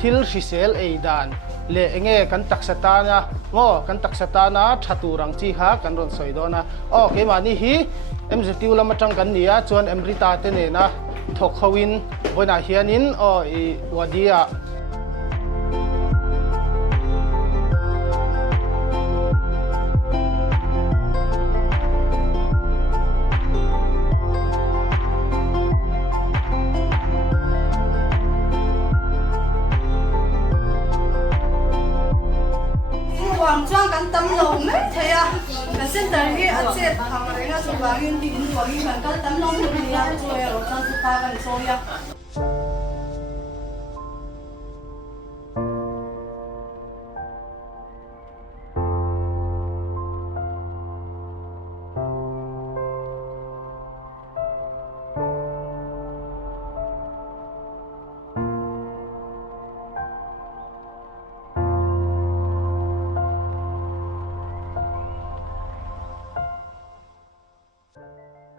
thil risel eidan le enge kan taksatana ngo kan taksatana thaturang chi kha kan ron soidona o ke mani hi MZTU lamatang kan nia chuan emrita te ne na thok khowin boina hianin o I wadia Hoàng Trang cắn tấm lông đấy thầy à, cái sen tới cái ở trên hàng đấy là chụp vào cái hình của cái phần cắn tấm lông thì là rồi ở trong chụp vào cái số ya.